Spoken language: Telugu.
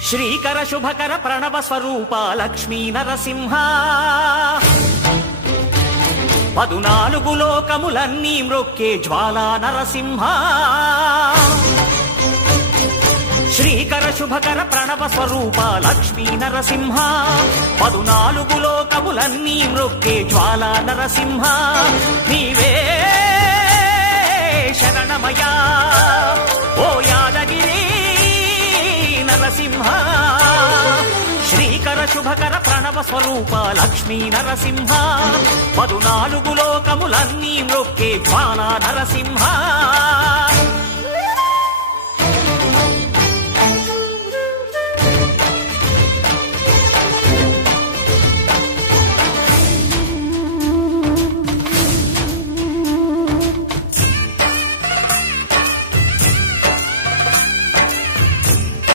శ్రీకర శుభకర ప్రణవ స్వరూప లక్ష్మీ నరసింహ 14 లోకములన్నీ మ్రొక్కే జ్వాలా నరసింహ శ్రీకర శుభకర ప్రణవ స్వరూప లక్ష్మీ నరసింహ 14 లోకములన్నీ మ్రొక్కే జ్వాలా నరసింహ నీవే శరణమయా ఓ యాదగిరి నరసింహ శ్రీకర శుభకర ప్రణవ స్వరూప లక్ష్మీ నరసింహ 14 లోకములన్నీ మ్రొక్కే జ్వాలా నరసింహ